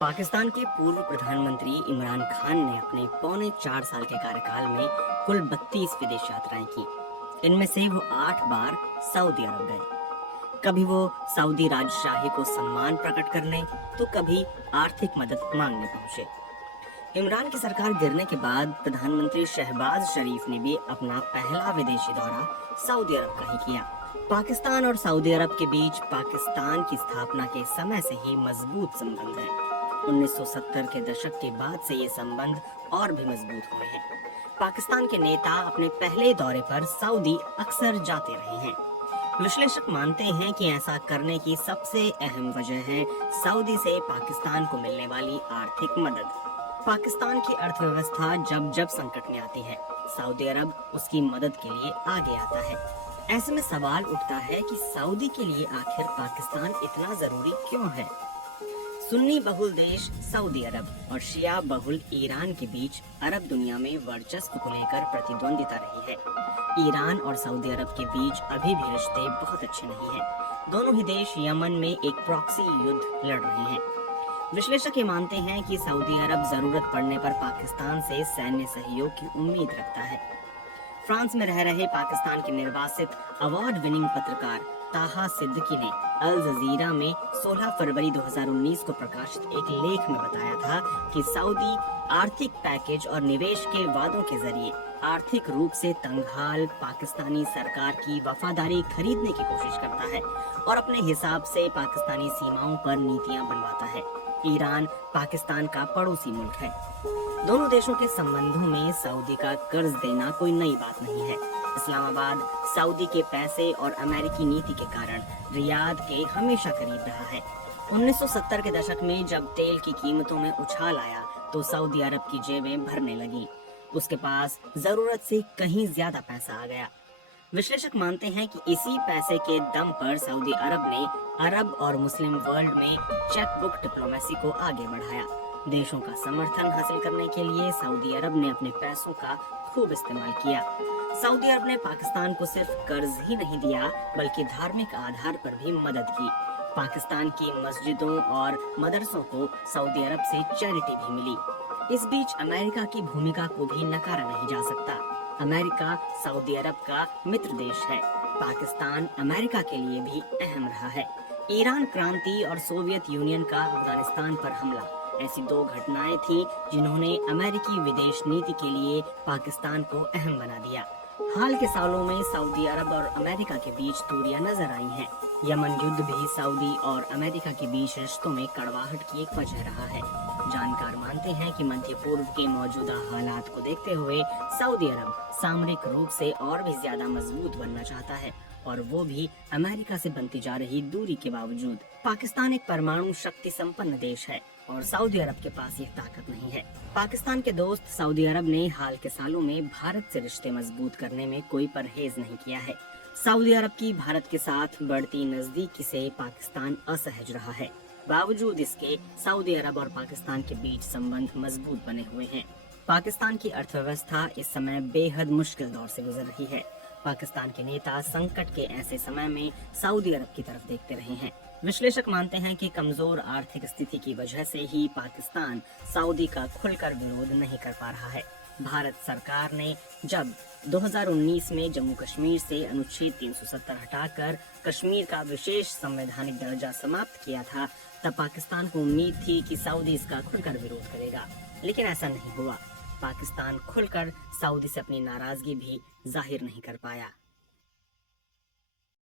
पाकिस्तान के पूर्व प्रधानमंत्री इमरान खान ने अपने पौने 4 साल के कार्यकाल में कुल 32 विदेश यात्राएं की। इनमें से वो 8 बार सऊदी अरब गए। कभी वो सऊदी राजशाही को सम्मान प्रकट करने तो कभी आर्थिक मदद मांगने पहुंचे। इमरान की सरकार गिरने के बाद प्रधानमंत्री शहबाज शरीफ ने भी अपना पहला विदेशी दौरा सऊदी अरब का ही किया। पाकिस्तान और सऊदी अरब के बीच पाकिस्तान की स्थापना के समय से ही मजबूत संबंध है। 1970 के दशक के बाद से ये संबंध और भी मजबूत हुए हैं। पाकिस्तान के नेता अपने पहले दौरे पर सऊदी अक्सर जाते रहे हैं। विश्लेषक मानते हैं कि ऐसा करने की सबसे अहम वजह है सऊदी से पाकिस्तान को मिलने वाली आर्थिक मदद। पाकिस्तान की अर्थव्यवस्था जब जब संकट में आती है, सऊदी अरब उसकी मदद के लिए आगे आता है। ऐसे में सवाल उठता है कि सऊदी के लिए आखिर पाकिस्तान इतना जरूरी क्यों है? सुन्नी बहुल देश सऊदी अरब और शिया बहुल ईरान के बीच अरब दुनिया में वर्चस्व को लेकर प्रतिद्वंदिता रही है। ईरान और सऊदी अरब के बीच अभी भी रिश्ते बहुत अच्छे नहीं हैं। दोनों ही देश यमन में एक प्रॉक्सी युद्ध लड़ रहे हैं। विश्लेषक ये मानते हैं कि सऊदी अरब जरूरत पड़ने पर पाकिस्तान से सैन्य सहयोग की उम्मीद रखता है। फ्रांस में रह रहे पाकिस्तान के निर्वासित अवार्ड विनिंग पत्रकार ताहा सिद्दीकी ने अल जजीरा में 16 फरवरी 2019 को प्रकाशित एक लेख में बताया था कि सऊदी आर्थिक पैकेज और निवेश के वादों के जरिए आर्थिक रूप से तंगहाल पाकिस्तानी सरकार की वफादारी खरीदने की कोशिश करता है और अपने हिसाब से पाकिस्तानी सीमाओं पर नीतियां बनवाता है। ईरान पाकिस्तान का पड़ोसी मुल्क है। दोनों देशों के संबंधों में सऊदी का कर्ज देना कोई नई बात नहीं है। इस्लामाबाद सऊदी के पैसे और अमेरिकी नीति के कारण रियाद के हमेशा करीब रहा है। 1970 के दशक में जब तेल की कीमतों में उछाल आया तो सऊदी अरब की जेबें भरने लगी। उसके पास जरूरत से कहीं ज्यादा पैसा आ गया। विश्लेषक मानते हैं कि इसी पैसे के दम पर सऊदी अरब ने अरब और मुस्लिम वर्ल्ड में चेकबुक डिप्लोमेसी को आगे बढ़ाया। देशों का समर्थन हासिल करने के लिए सऊदी अरब ने अपने पैसों का खूब इस्तेमाल किया। सऊदी अरब ने पाकिस्तान को सिर्फ कर्ज ही नहीं दिया बल्कि धार्मिक आधार पर भी मदद की। पाकिस्तान की मस्जिदों और मदरसों को सऊदी अरब से चैरिटी भी मिली। इस बीच अमेरिका की भूमिका को भी नकारा नहीं जा सकता। अमेरिका सऊदी अरब का मित्र देश है। पाकिस्तान अमेरिका के लिए भी अहम रहा है। ईरान क्रांति और सोवियत यूनियन का अफगानिस्तान पर हमला ऐसी दो घटनाएं थी जिन्होंने अमेरिकी विदेश नीति के लिए पाकिस्तान को अहम बना दिया। हाल के सालों में सऊदी अरब और अमेरिका के बीच दूरियां नजर आई हैं। यमन युद्ध भी सऊदी और अमेरिका के बीच रिश्तों में कड़वाहट की एक वजह रहा है। जानकार मानते हैं कि मध्य पूर्व के मौजूदा हालात को देखते हुए सऊदी अरब सामरिक रूप से और भी ज्यादा मजबूत बनना चाहता है और वो भी अमेरिका से बनती जा रही दूरी के बावजूद। पाकिस्तान एक परमाणु शक्ति संपन्न देश है और सऊदी अरब के पास ये ताकत नहीं है। पाकिस्तान के दोस्त सऊदी अरब ने हाल के सालों में भारत से रिश्ते मजबूत करने में कोई परहेज नहीं किया है। सऊदी अरब की भारत के साथ बढ़ती नजदीकी से पाकिस्तान असहज रहा है। बावजूद इसके सऊदी अरब और पाकिस्तान के बीच संबंध मजबूत बने हुए हैं। पाकिस्तान की अर्थव्यवस्था इस समय बेहद मुश्किल दौर से गुजर रही है। पाकिस्तान के नेता संकट के ऐसे समय में सऊदी अरब की तरफ देखते रहे हैं। विश्लेषक मानते हैं कि कमजोर आर्थिक स्थिति की वजह से ही पाकिस्तान सऊदी का खुलकर विरोध नहीं कर पा रहा है। भारत सरकार ने जब 2019 में जम्मू कश्मीर से अनुच्छेद 370 हटाकर कश्मीर का विशेष संवैधानिक दर्जा समाप्त किया था, तब पाकिस्तान को उम्मीद थी कि सऊदी इसका खुलकर विरोध करेगा, लेकिन ऐसा नहीं हुआ। पाकिस्तान खुलकर सऊदी से अपनी नाराजगी भी जाहिर नहीं कर पाया।